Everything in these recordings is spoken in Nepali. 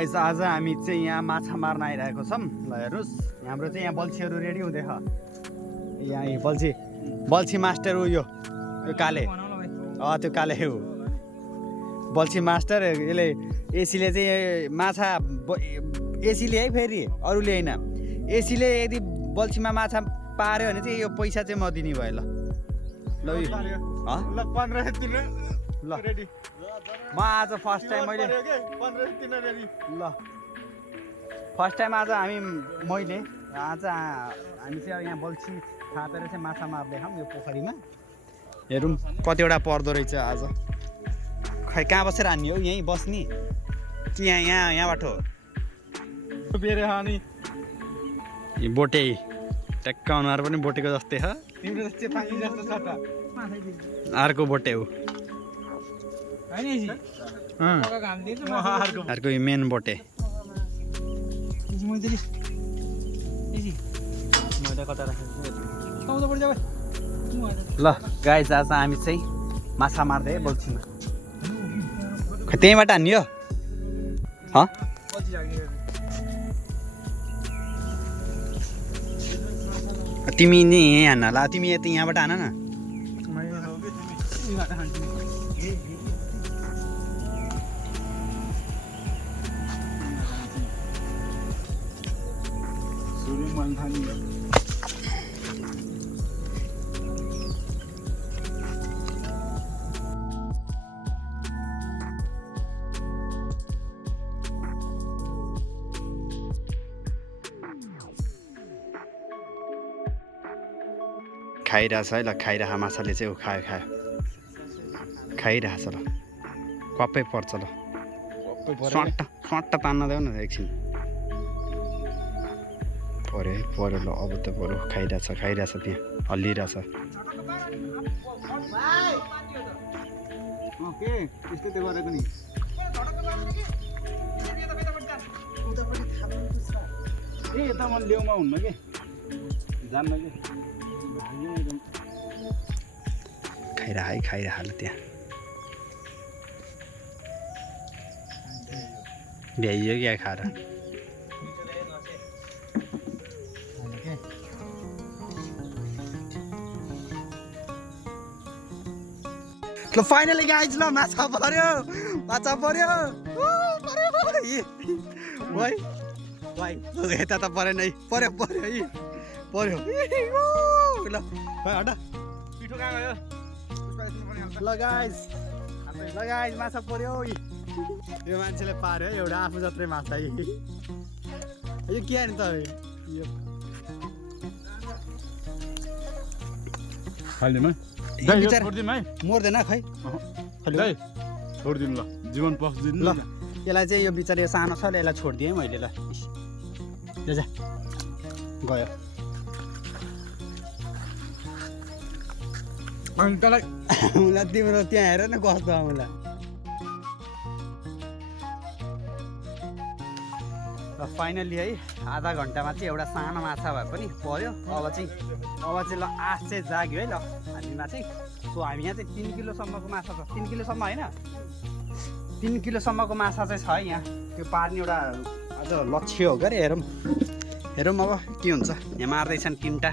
गाइस आज हामी चाहिँ यहाँ माछा मार्न आइरहेको छौँ। ल हेर्नुहोस् हाम्रो चाहिँ यहाँ बल्छीहरू रेडी हुँदैछ। यहाँ बल्छी मास्टर हो यो काले। त्यो काले हो बल्छी मास्टर। यसले एसीले चाहिँ माछा एसीले है, फेरि अरूले होइन। एसीले यदि बल्छीमा माछा पार्यो भने चाहिँ यो पैसा चाहिँ म दिने भयो। ल ल रेडी। म आज फर्स्ट टाइम मैले ल फर्स्ट टाइम आज मैले आज हामी चाहिँ यहाँ बल्छी थापेर चाहिँ माछा मार्दैछौँ यो पोखरीमा। हेरौँ कतिवटा पर्दो रहेछ आज। खै कहाँ बसेर हान्ने हो, यहीँ बस्ने कि यहाँबाट हो? बोटे ट्याक्क अनुहार पनि बोटेको जस्तै छ। अर्को बोटे हो, अर्को मेन बोटे। ल गाइस आज हामी चाहिँ माछा मार्दै बल्छीमा। त्यहीँबाट हान्ने हो? तिमी नि यहीँ हान्न ल, तिमी यहाँबाट हान न। खाइरहेछ है। ल खाइरह माछाले चाहिँ खाइरहेछ। ल कप्पै पर्छ। ल स्वाट्ट तान्न देऊ न एकछिन। पर्यो ल अब त पर्यो। खाइरहेछ त्यहाँ हल्लिरहेछ। ल्याउमा हुन्न कि जान्न कि खाइरह ल त्यहाँ भ्याइयो क्या खाएर। ल फाइनली गाइज ल माछा पर्यो भाइ यता त परेन है। पर्यो ल हट। पिठो कहाँ गयो? ल गाइज माछा पर्यो। यो मान्छेले पार्यो एउटा आफू जत्रै माछा। यो के नि त मर्दैन खै। छोडिदिनु ल, जीवन पस्दिनु ल। यसलाई चाहिँ यो बिचारा सानो छ, यसलाई छोडिदिएँ मैले। ल जा गयो। उसलाई तिम्रो त्यहाँ हेर न कस्तो आउला। र फाइनली है आधा घन्टामा चाहिँ एउटा सानो माछा भए पनि पर्यो। अब चाहिँ ल आश चाहिँ जाग्यो है। ल हामीमा चाहिँ हामी यहाँ चाहिँ 3 किलोसम्मको माछा छ। 3 किलोसम्म होइन, 3 किलोसम्मको माछा चाहिँ छ है यहाँ। त्यो पार्ने एउटा अझ लक्ष्य हो क्या। हेरौँ अब के हुन्छ। यहाँ मार्दैछन् 3टा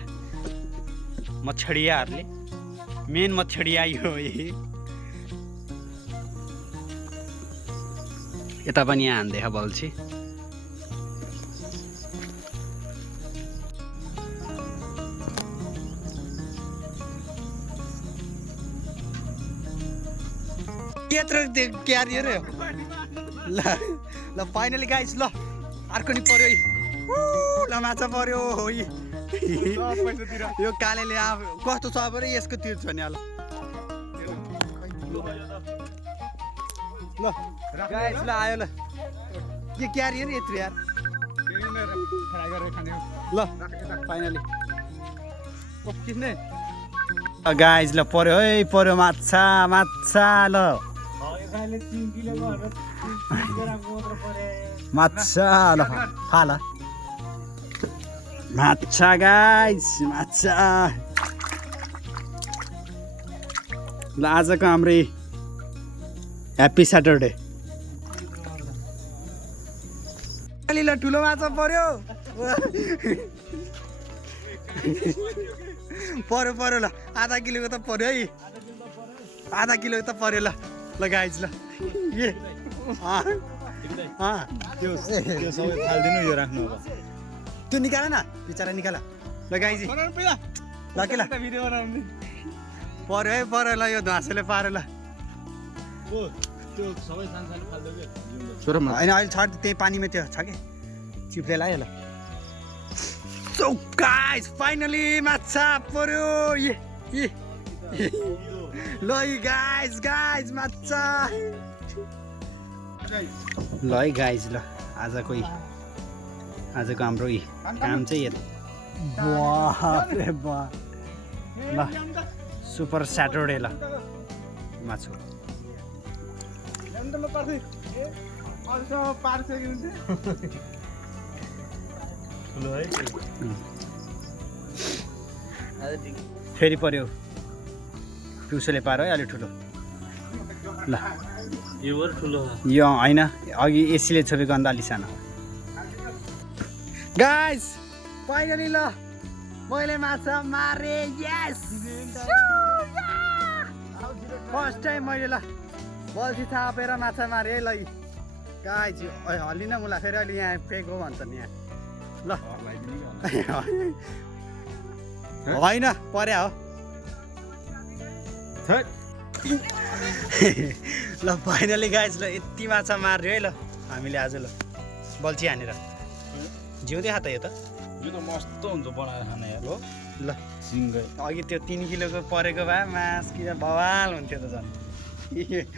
मछडियाहरूले। मेन मछडिया यो यता पनि यहाँ हान्दै बल्छी। त्यत्रो क्यारियर ल फाइनली गाइस ल अर्को नि पर्यो ल माछा पर्यो। यो कालेले कस्तो छ पऱ्यो यसको तिर्छ नि। ल गाइस ल आयो। ल के क्यारियर यत्रो यार। ल फाइनली गाइस ल पर्यो माछा ल माछा ल फाल माछा गाइस माछा। ल आजको हाम्रो ह्याप्पी स्याटरडे। अलि ल ठुलो माछा पर्यो पर्यो पर्यो ल आधा किलोको त पर्यो है आधा किलोको त पर्यो ल गाइज ल त्यो सबै फाल्दिनु यो राख्नु अब त्यो निकाल न बिचरा निकाल ल गाइज ल के ल पर्यो है पर्यो ल यो ध्वाँसेले पार्यो ल त्यो सबै सानो फाल्दो के होइन अहिले छ त्यही पानीमा त्यो छ कि चिप्ले लाग्यो ल सो गाइज फाइनली माछा पर्यो ल गाइज गाइज माछा ल है गाइज ल आजको हाम्रो काम चाहिँ यता रे बा ल सुपर स्याटरडे ल माछु फेरि पर्यो पिउसोले पार है अलिक ठुलो ल यो होइन अघि एसीले छोपेको अन्त अलिक सानो गाइस फाइनली ल मैले माछा मारे यस फर्स्ट टाइम मैले ल बल्छी थापेर माछा मारे है ल गाइस हल्लिन मुला फेरि अहिले यहाँ फेक हो भन्छ नि यहाँ ल होइन पर्या हो ल फाइनली गाइस ल यति माछा मार्यो है ल हामीले आज ल बल्छी हानेर जिउँदै खा त यो त मस्त हुन्छ बनाएर खाने यार हो ल सिङ्गै अघि त्यो 3 किलोको परेको भए मास कि बवाल हुन्थ्यो त झन्